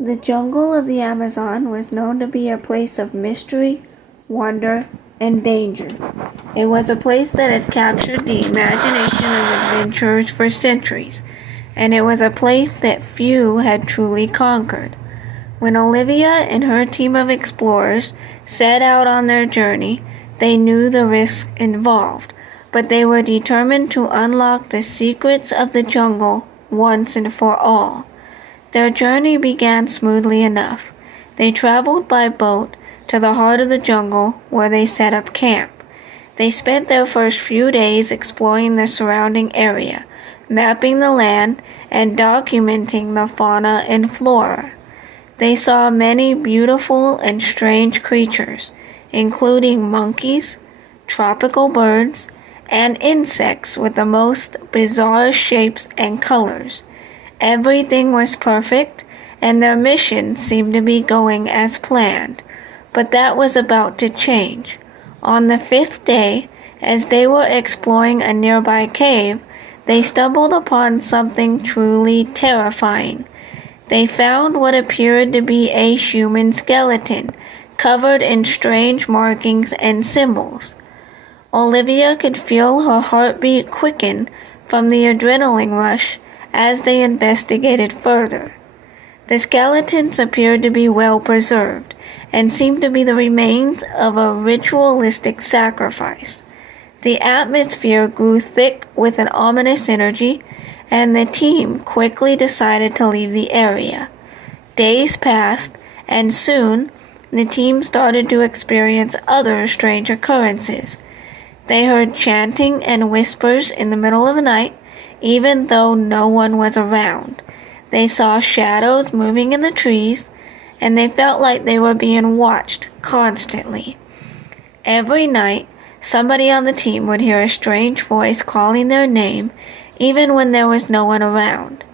The jungle of the Amazon was known to be a place of mystery, wonder, and danger. It was a place that had captured the imagination of adventurers for centuries, and it was a place that few had truly conquered. When Olivia and her team of explorers set out on their journey, they knew the risks involved, but they were determined to unlock the secrets of the jungle once and for all. Their journey began smoothly enough. They traveled by boat to the heart of the jungle where they set up camp. They spent their first few days exploring the surrounding area, mapping the land, and documenting the fauna and flora. They saw many beautiful and strange creatures, including monkeys, tropical birds, and insects with the most bizarre shapes and colors. Everything was perfect, and their mission seemed to be going as planned. But that was about to change. On the 5th day, as they were exploring a nearby cave, they stumbled upon something truly terrifying. They found what appeared to be a human skeleton, covered in strange markings and symbols. Olivia could feel her heartbeat quicken from the adrenaline rush as they investigated further. The skeletons appeared to be well preserved and seemed to be the remains of a ritualistic sacrifice. The atmosphere grew thick with an ominous energy, and the team quickly decided to leave the area. Days passed, and soon the team started to experience other strange occurrences. They heard chanting and whispers in the middle of the night, even though no one was around. They saw shadows moving in the trees, and they felt like they were being watched constantly. Every night, somebody on the team would hear a strange voice calling their name, even when there was no one around.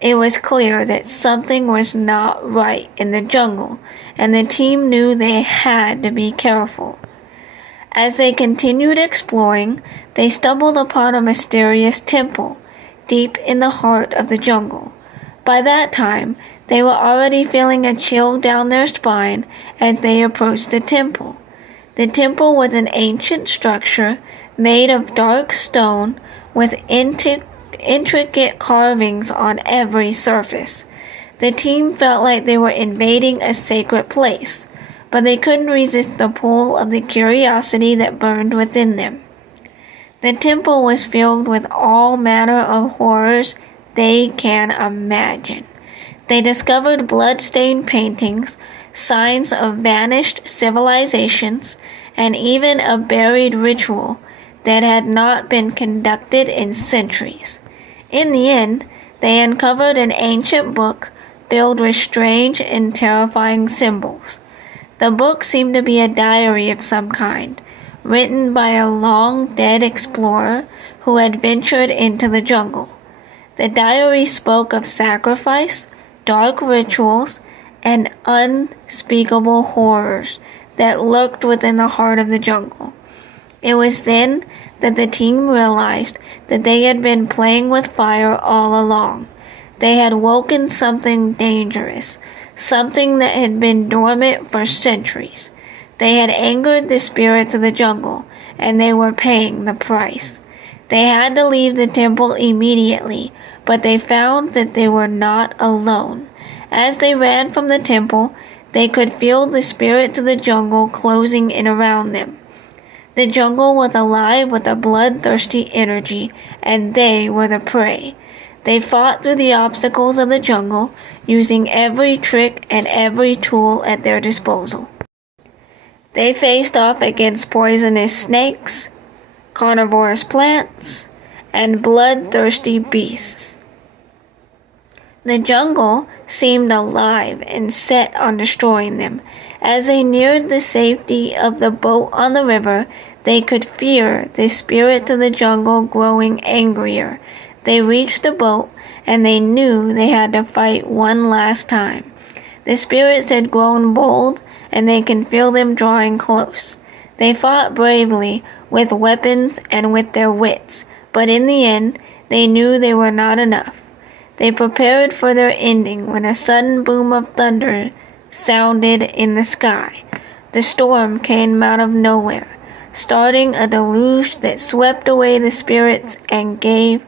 It was clear that something was not right in the jungle, and the team knew they had to be careful. As they continued exploring, they stumbled upon a mysterious temple deep in the heart of the jungle. By that time, they were already feeling a chill down their spine as they approached the temple. The temple was an ancient structure made of dark stone with intricate carvings on every surface. The team felt like they were invading a sacred place, but they couldn't resist the pull of the curiosity that burned within them. The temple was filled with all manner of horrors they can imagine. They discovered blood-stained paintings, signs of vanished civilizations, and even a buried ritual that had not been conducted in centuries. In the end, they uncovered an ancient book filled with strange and terrifying symbols. The book seemed to be a diary of some kind, written by a long-dead explorer who had ventured into the jungle. The diary spoke of sacrifice, dark rituals, and unspeakable horrors that lurked within the heart of the jungle. It was then that the team realized that they had been playing with fire all along. They had woken something dangerous, something that had been dormant for centuries. They had angered the spirits of the jungle, and they were paying the price. They had to leave the temple immediately, but they found that they were not alone. As they ran from the temple, they could feel the spirits of the jungle closing in around them. The jungle was alive with a bloodthirsty energy, and they were the prey. They fought through the obstacles of the jungle, using every trick and every tool at their disposal. They faced off against poisonous snakes, carnivorous plants, and bloodthirsty beasts. The jungle seemed alive and set on destroying them. As they neared the safety of the boat on the river, they could fear the spirits of the jungle growing angrier. They reached the boat, and they knew they had to fight one last time. The spirits had grown bold, and they could feel them drawing close. They fought bravely with weapons and with their wits, but in the end, they knew they were not enough. They prepared for their ending when a sudden boom of thunder sounded in the sky. The storm came out of nowhere, starting a deluge that swept away the spirits and gave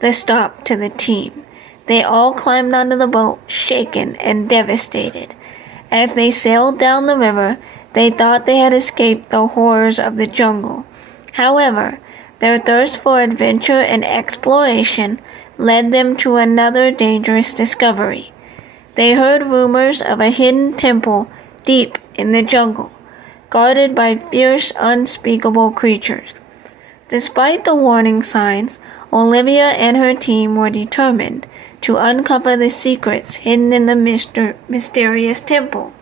the stop to the team. They all climbed onto the boat, shaken and devastated. As they sailed down the river, they thought they had escaped the horrors of the jungle. However, their thirst for adventure and exploration led them to another dangerous discovery. They heard rumors of a hidden temple deep in the jungle, guarded by fierce, unspeakable creatures. Despite the warning signs, Olivia and her team were determined to uncover the secrets hidden in the mysterious temple.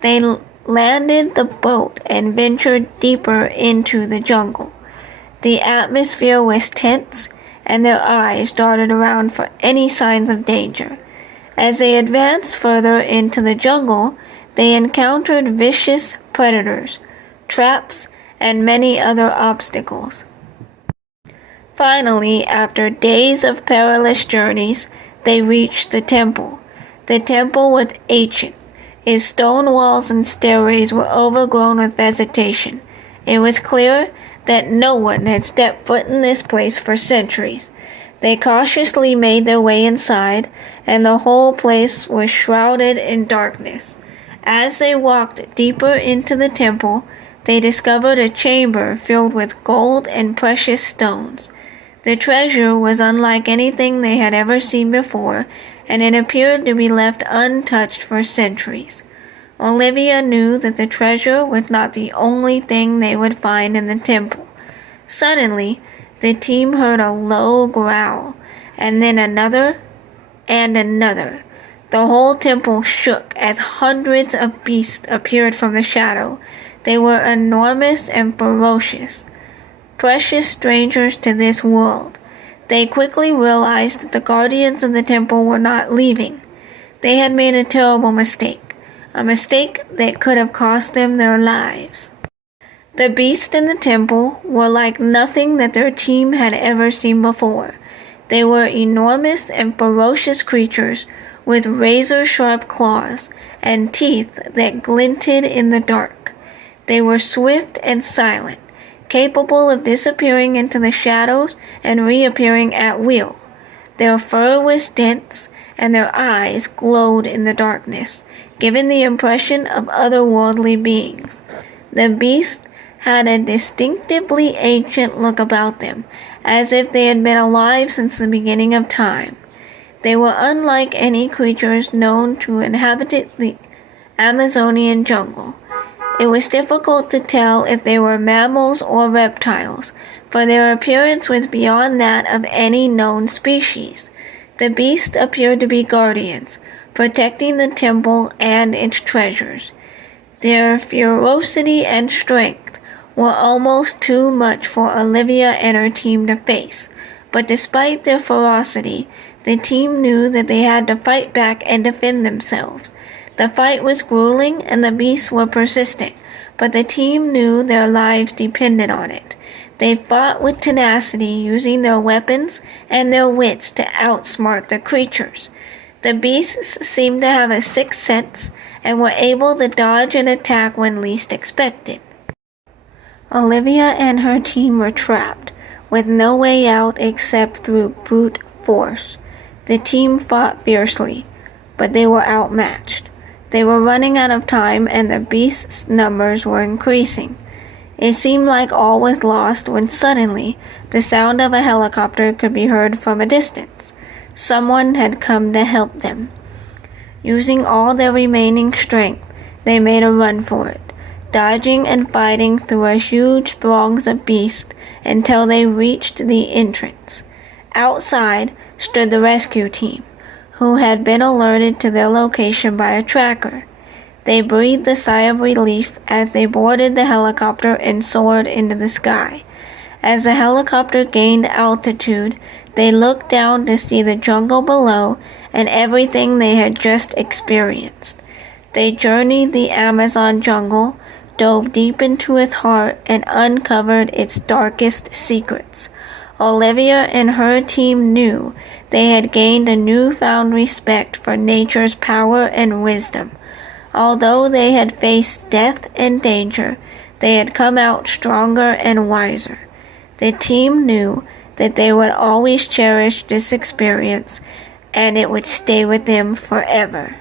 They landed the boat and ventured deeper into the jungle. The atmosphere was tense, and their eyes darted around for any signs of danger. As they advanced further into the jungle, they encountered vicious predators, traps, and many other obstacles. Finally, after days of perilous journeys, they reached the temple. The temple was ancient. Its stone walls and stairways were overgrown with vegetation. It was clear that no one had stepped foot in this place for centuries. They cautiously made their way inside, and the whole place was shrouded in darkness. As they walked deeper into the temple, they discovered a chamber filled with gold and precious stones. The treasure was unlike anything they had ever seen before, and it appeared to be left untouched for centuries. Olivia knew that the treasure was not the only thing they would find in the temple. Suddenly, the team heard a low growl, and then another and another. The whole temple shook as hundreds of beasts appeared from the shadow. They were enormous and ferocious, precious strangers to this world. They quickly realized that the guardians of the temple were not leaving. They had made a terrible mistake, a mistake that could have cost them their lives. The beasts in the temple were like nothing that their team had ever seen before. They were enormous and ferocious creatures with razor-sharp claws and teeth that glinted in the dark. They were swift and silent, capable of disappearing into the shadows and reappearing at will. Their fur was dense, and their eyes glowed in the darkness, giving the impression of otherworldly beings. The beasts had a distinctively ancient look about them, as if they had been alive since the beginning of time. They were unlike any creatures known to inhabit the Amazonian jungle. It was difficult to tell if they were mammals or reptiles, for their appearance was beyond that of any known species. The beasts appeared to be guardians, protecting the temple and its treasures. Their ferocity and strength were almost too much for Olivia and her team to face, but despite their ferocity, the team knew that they had to fight back and defend themselves. The fight was grueling and the beasts were persistent, but the team knew their lives depended on it. They fought with tenacity, using their weapons and their wits to outsmart the creatures. The beasts seemed to have a sixth sense and were able to dodge and attack when least expected. Olivia and her team were trapped, with no way out except through brute force. The team fought fiercely, but they were outmatched. They were running out of time, and the beasts' numbers were increasing. It seemed like all was lost when suddenly the sound of a helicopter could be heard from a distance. Someone had come to help them. Using all their remaining strength, they made a run for it, dodging and fighting through a huge throngs of beasts until they reached the entrance. Outside stood the rescue team, who had been alerted to their location by a tracker. They breathed a sigh of relief as they boarded the helicopter and soared into the sky. As the helicopter gained altitude, they looked down to see the jungle below and everything they had just experienced. They journeyed the Amazon jungle, dove deep into its heart, and uncovered its darkest secrets. Olivia and her team knew They had gained a newfound respect for nature's power and wisdom. Although they had faced death and danger, they had come out stronger and wiser. The team knew that they would always cherish this experience, and it would stay with them forever.